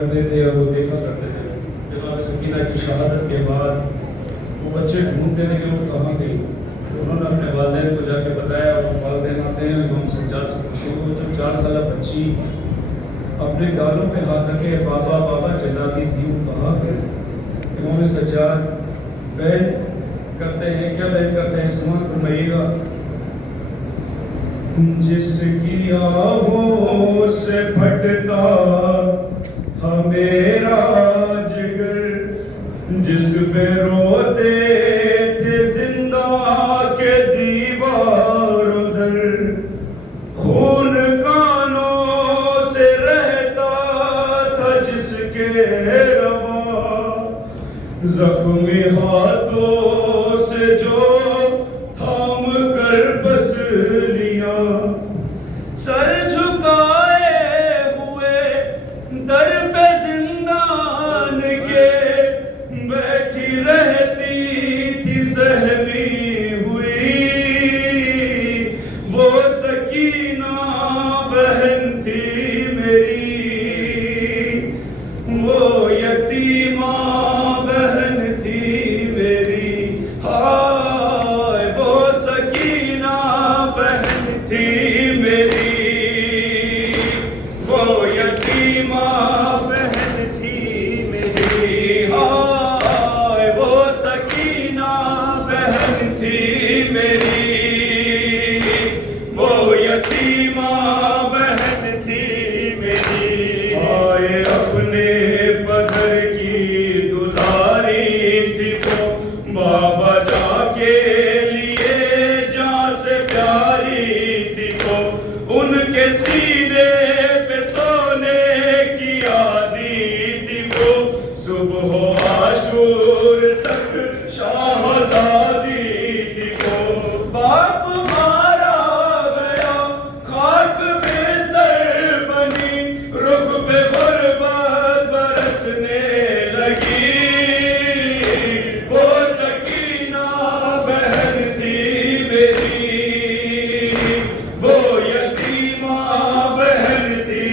करते थे और वो देखा करते थे। जनाब सकीना की शहादत के बाद वो बच्चे ढूंढते थे कि वो कहाँ गई, तो उन्होंने अपने वालिदैन को जाके बताया। और वालिदैन आते हैं इमाम सज्जाद से पूछते हैं, वो जो 4 साल बच्ची अपने गालों पे हाथ रखे बाबा बाबा चिल्लाती थी, वो कहाँ गए। इमाम सज्जाद बैन करते हैं, क्या बैन करते हैं, समाज फरमाइएगा। जिसकी आहों से फटता था मेरा जिगर, जिस पे रोते थे जिंदा के दीवार उधर, खून कानों से रहता था जिसके रवा, जख्मी हाथों से जो थाम कर बस लिया, सर झुकाए हुए दर पे जिंदान के बैठी रहती थी सहमी हुई, वो सकीना बहन थी मेरी, वो यतीमा बहन थी मेरी। हाय वो सकीना बहन थी मेरी, वो यतीमा बहन थी मेरी। हाय वो सकीना बहन थी मेरी, वो यतीमा बहन थी मेरी। हाय अपने पत्थर की दुलारी थी वो, बाबा जाके लिए जा से प्यारी थी वो, उनके सीने पे सोने की आदी थी वो, सुबह आशूर तक शाहजादी थी वो। बाप मारा गया खाक बिस्तर बनी, रुख पे गुर्बत बरसने लगी, वो सकीना बहन थी मेरी, वो यतीमा बहन थी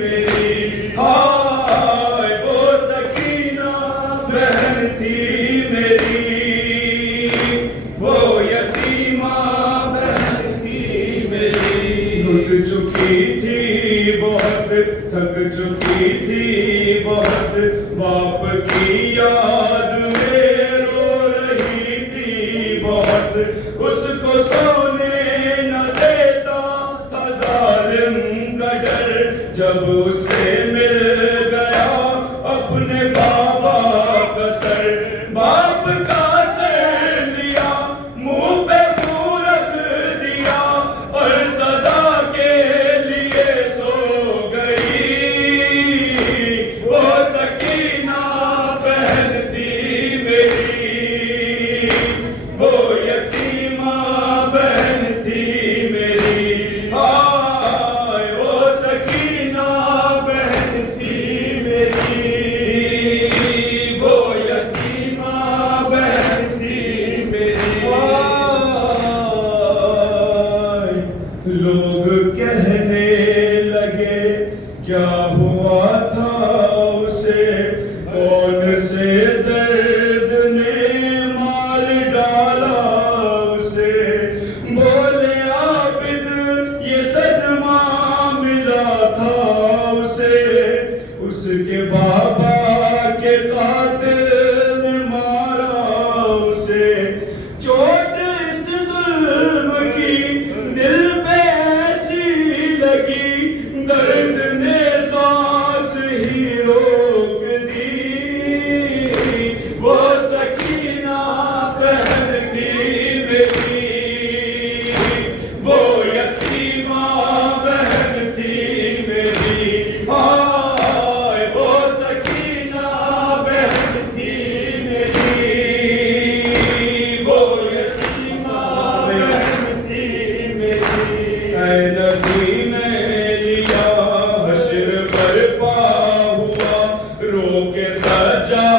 मेरी। हाय वो सकीना बहन थी मेरी, वो यतीमा बहन थी मेरी। लुट चुकी थी बहुत, थक चुकी थी बहुत, बाप की याद में रो रही थी बहुत, उसको सोने न देता था जालिम का डर, जब उसे मिल गया अपने बाबा का सर, बाप का सर लिया मुंह पे मुंह रख दिया, और सदा के लिए सो गई, वो सकीना बहन थी मेरी, वो यतीमा बहन थी मेरी। हाय वो सकीना बहन थी मेरी, वो यतीमा बहन थी मेरी। हाय लोग कहने लगे क्या हुआ था उसे, कौन से दर्द ने मार डाला उसे, बोले आबिद ये सदमा मिला था उसे, उसके बाबा के कातिल ने मारा उसे, चोट इस जुल्म की दिल पे ऐसी लगी, दर्द ने सांस ही रोक दी, वो सकीना बहन थी मेरी, वो यतीमा बहन थी मेरी। हाय वो सकीना बहन थी मेरी, वो यतीमा बहन थी मेरी। ऐ नबी में लिया हश्र बर्पा हुआ, रो के सजा